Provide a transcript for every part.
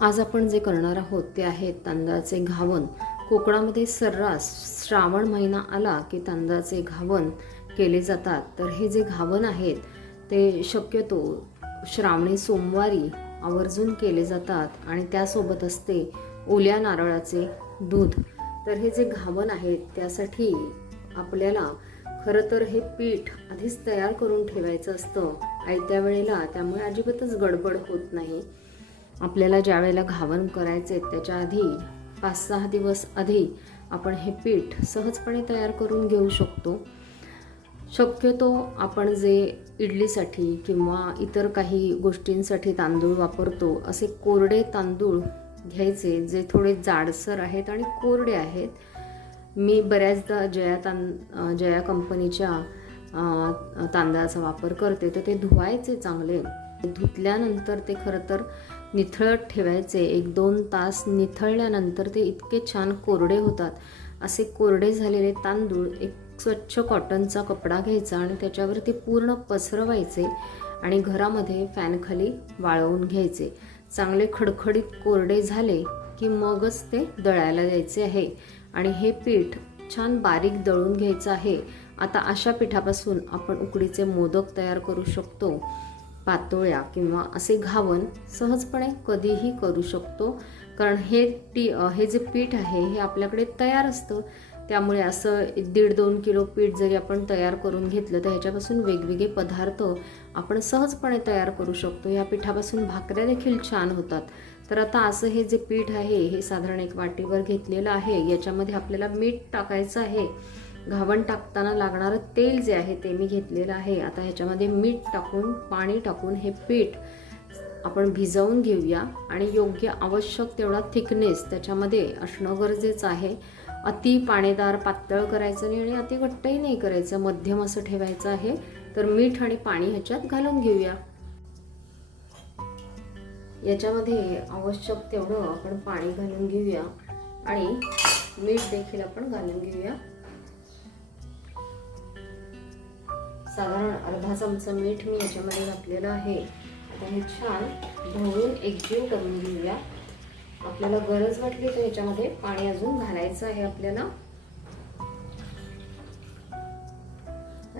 आज आपण जे करणार आहोत ते आहे तांदळाचे घावन. कोकणामध्ये सर्रास श्रावण महिना आला की तांदळाचे घावन केले जातात. तर हे जे घावन आहेत ते शक्यतो श्रावणी सोमवारी आवर्जून केले जातात आणि त्यासोबत असते ओल्या नारळाचे दूध. तर हे जे घावन आहेत त्यासाठी आपल्याला खरं तर हे पीठ आधीच तयार करून ठेवायचं असतं. आयत्या वेळेला त्यामुळे अजिबातच गडबड होत नाही. आपल्याला ज्या वेळेला घावन करायचे त्याच्या आधी पाच सहा दिवस आधी आपण हे पीठ सहजपणे तयार करून घेऊ शकतो. शक्यतो आपण जे इडलीसाठी किंवा इतर काही गोष्टींसाठी तांदूळ वापरतो असे कोरडे तांदूळ घ्यायचे जे थोडे जाडसर आहेत आणि कोरडे आहेत. मी बऱ्याचदा जया तां जया कंपनीच्या तांदळाचा वापर करते तर ते धुवायचे चांगले. धुतल्यानंतर ते खरं तर निथळत ठेवायचे. एक दोन तास निथळल्यानंतर ते इतके छान कोरडे होतात. असे कोरडे झालेले तांदूळ एक स्वच्छ कॉटनचा कपडा घ्यायचा आणि त्याच्यावर ते पूर्ण पसरवायचे आणि घरामध्ये फॅनखाली वाळवून घ्यायचे. चांगले खडखडीत कोरडे झाले की मगच ते दळायला द्यायचे आहे. आणि हे पीठ छान बारीक दळून घ्यायचं आहे. आता अशा पिठापासून आपण उकडीचे मोदक तयार करू शकतो. पातोळ्या किंवा असे घावन सहजपणे कधीही करू शकतो. कारण हे टी हे जे पीठ आहे हे आपल्याकडे तयार असतं. त्यामुळे असं दीड दोन किलो पीठ जरी आपण तयार करून घेतलं तर ह्याच्यापासून वेगवेगळे पदार्थ आपण सहजपणे तयार करू शकतो. या पिठापासून भाकऱ्या देखील छान होतात. तर आता असं हे जे पीठ आहे हे साधारण एक वाटीवर घेतलेलं आहे. याच्यामध्ये आपल्याला मीठ टाकायचं आहे. घावण टाकताना लागणारं तेल जे आहे ते मी घेतलेलं आहे. आता ह्याच्यामध्ये मीठ टाकून पाणी टाकून हे पीठ आपण भिजवून घेऊया आणि योग्य आवश्यक तेवढा थिकनेस त्याच्यामध्ये असणं गरजेचं आहे. अति पाणीदार पातळ करायचं नाही आणि अति घट्टही नाही करायचं. मध्यम असं ठेवायचं आहे. तर मीठ आणि पाणी ह्याच्यात घालून घेऊया. याच्यामध्ये आवश्यक तेवढं आपण पाणी घालून घेऊया आणि मीठ देखील आपण घालून घेऊया. साधारण अर्धा चमचा मीठ मी याच्यामध्ये घातलेलं आहे. आता हे छान ढवळून एकजीव करून घेऊया. आपल्याला गरज वाटली तर ह्याच्यामध्ये पाणी अजून घालायचं आहे आपल्याला.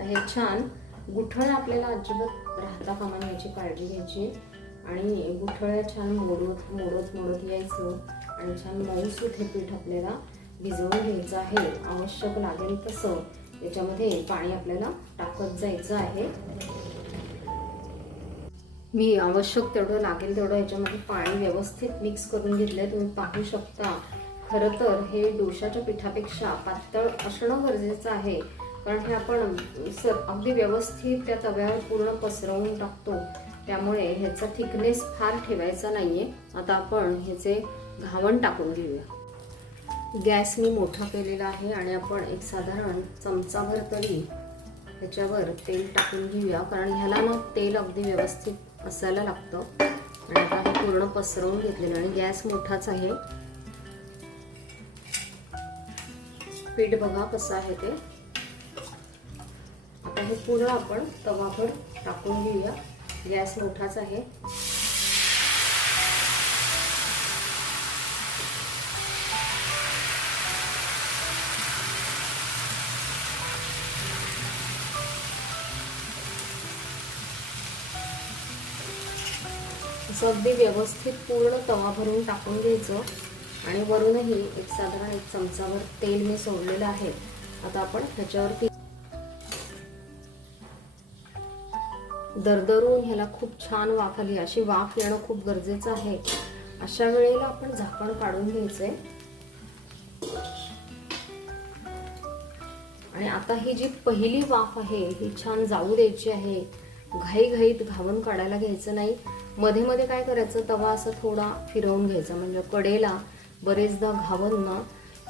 हे छान गुठळ आपल्याला अजिबात राहता कामा याची काळजी घ्यायची. आणि गुठळ्या छान मोडत मोडत मोडत यायचं. आणि छान मऊसूत हे पीठ आपल्याला भिजवून घ्यायचं आहे. आवश्यक लागेल तसं. याच्यामध्ये पाणी आपल्याला टाकत जायचं आहे. मी आवश्यक तेवढं लागेल तेवढं याच्यामध्ये पाणी व्यवस्थित मिक्स करून घेतलं आहे तुम्ही पाहू शकता. खरं तर हे डोशाच्या पिठापेक्षा पातळ असणं गरजेचं आहे. कारण हे आपण स अगदी व्यवस्थित त्या तव्यावर पूर्ण पसरवून टाकतो. त्यामुळे ह्याचा थिकनेस फार ठेवायचा नाहीये. आता आपण ह्याचे घावण टाकून घेऊया. गॅस मी मोठा केलेला आहे आणि आपण एक साधारण चमचाभर तरी त्याच्यावर तेल टाकून घेऊया. कारण ह्याला ना तेल अगदी व्यवस्थित असायला लागतं. आणि आता हे पूर्ण पसरवून घेतलेलं आणि गॅस मोठाच आहे. पीठ बघा कसं आहे ते. आता हे पूर्ण आपण तवाभर टाकून घेऊया. गॅस मोठाच आहे. असं अगदी व्यवस्थित पूर्ण तवा भरून टाकून घ्यायचं. आणि वरूनही एक साधारण एक चमचाभर तेल मी सोडलेलं आहे. आता आपण ह्याच्यावरती दरदरून ह्याला खूप छान वाफ आली. अशी वाफ येणं खूप गरजेचं आहे. अशा वेळेला आपण झाकण काढून घ्यायचंय. आणि आता ही जी पहिली वाफ आहे ही छान जाऊ द्यायची आहे. घाईघाईत घावून काढायला घ्यायचं नाही. मध्ये मध्ये काय करायचं? तवा असं थोडा फिरवून घ्यायचा. म्हणजे कडेला बरेचदा घावन ना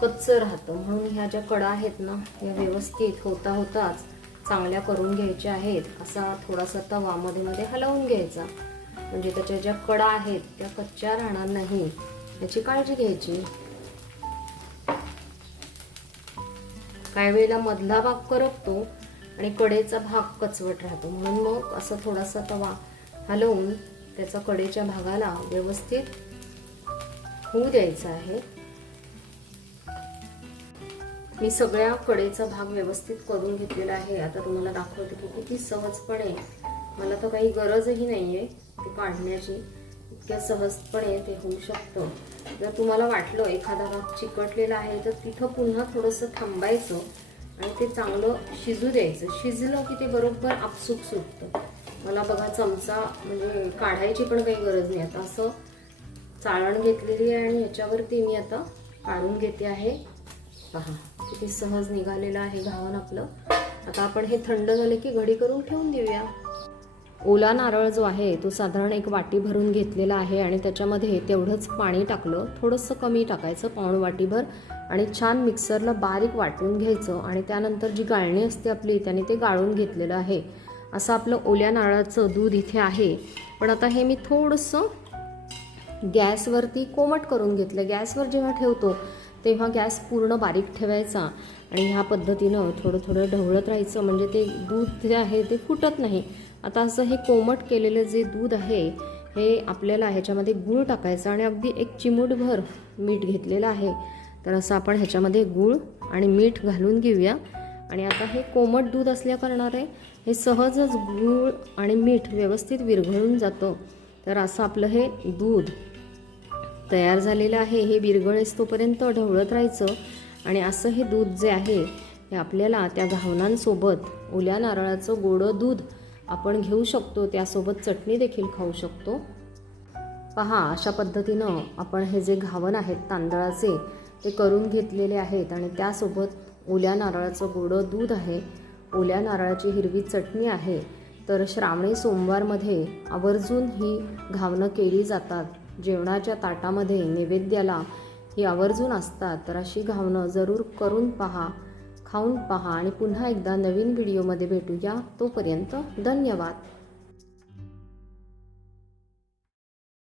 कच्चं राहतं. म्हणून ह्या ज्या कडा आहेत ना या व्यवस्थित होता होताच चांगल्या करून घ्यायच्या आहेत. असा थोडासा तवा मध्ये मध्ये हलवून घ्यायचा. म्हणजे त्याच्या ज्या कडा आहेत त्या कच्च्या राहणार नाही. याची काळजी घ्यायची. काही वेळेला मधला भाग करपतो आणि कडेचा भाग कचवट राहतो. म्हणून मग असं थोडासा तवा हलवून त्याचा कडेच्या भागाला व्यवस्थित होऊ द्यायचं आहे. मी सगळ्या कडेचा भाग व्यवस्थित करून घेतलेला आहे. आता तुम्हाला दाखवते की किती सहजपणे मला तर काही गरजही नाही आहे ते काढण्याची इतक्या सहजपणे ते होऊ शकतं. जर तुम्हाला वाटलं एखादा भाग चिकटलेला आहे तर तिथं पुन्हा थोडंसं थांबायचं आणि ते चांगलं शिजू द्यायचं. शिजलं की ते बरोबर आपसूक सुटतं. मला बघा चमचा म्हणजे काढायची पण काही गरज नाही. आता असं चाळण घेतलेली आहे आणि याच्यावरती मी आता काढून घेते आहे. पहा किती सहज निघालेलं आहे घावन आपलं. आता आपण हे थंड झालं की घडी करून ठेवून देऊया. ओला नारळ जो आहे तो साधारण एक वाटी भरून घेतलेला आहे आणि त्याच्यामध्ये तेवढंच पाणी टाकलं. थोडंसं कमी टाकायचं पाऊण वाटीभर. आणि छान मिक्सरला बारीक वाटून घ्यायचं आणि त्यानंतर जी गाळणी असते आपली त्याने ते गाळून घेतलेलं आहे. असं आपलं ओल्या नारळाचं दूध इथे आहे. पण आता हे मी थोडंसं गॅसवरती कोमट करून घेतलं. गॅसवर जेव्हा ठेवतो तेव्हा गॅस पूर्ण बारीक ठेवायचा. आणि ह्या पद्धतीनं थोडं थोडं ढवळत राहायचं. म्हणजे ते दूध जे आहे ते फुटत नाही. आता असं हे कोमट केलेलं जे दूध आहे हे आपल्याला ह्याच्यामध्ये गूळ टाकायचं आणि अगदी एक चिमूटभर मीठ घेतलेलं आहे. तर असं आपण ह्याच्यामध्ये गूळ आणि मीठ घालून घेऊया. आणि आता हे कोमट दूध असल्या कारणाने हे सहजच गूळ आणि मीठ व्यवस्थित विरघळून जातं. तर असं आपलं हे दूध. तयार झालेलं आहे हे विरघळेस तोपर्यंत ढवळत राहायचं. आणि असं हे दूध जे आहे हे आपल्याला त्या घावनांसोबत ओल्या नारळाचं गोडं दूध आपण घेऊ शकतो. त्यासोबत चटणी देखील खाऊ शकतो. पहा अशा पद्धतीनं आपण हे जे घावन आहेत तांदळाचे ते करून घेतलेले आहेत. आणि त्यासोबत ओल्या नारळाचं गोडं दूध आहे. ओल्या नारळाची हिरवी चटणी आहे तर श्रावणी सोमवारमध्ये आवर्जून ही घावणं केली जातात. जेवणाच्या ताटामध्ये नैवेद्याला ही आवर्जून असतात. तर अशी घावणं जरूर करून पहा खाऊन पहा आणि पुन्हा एकदा नवीन व्हिडिओमध्ये भेटूया. तोपर्यंत धन्यवाद.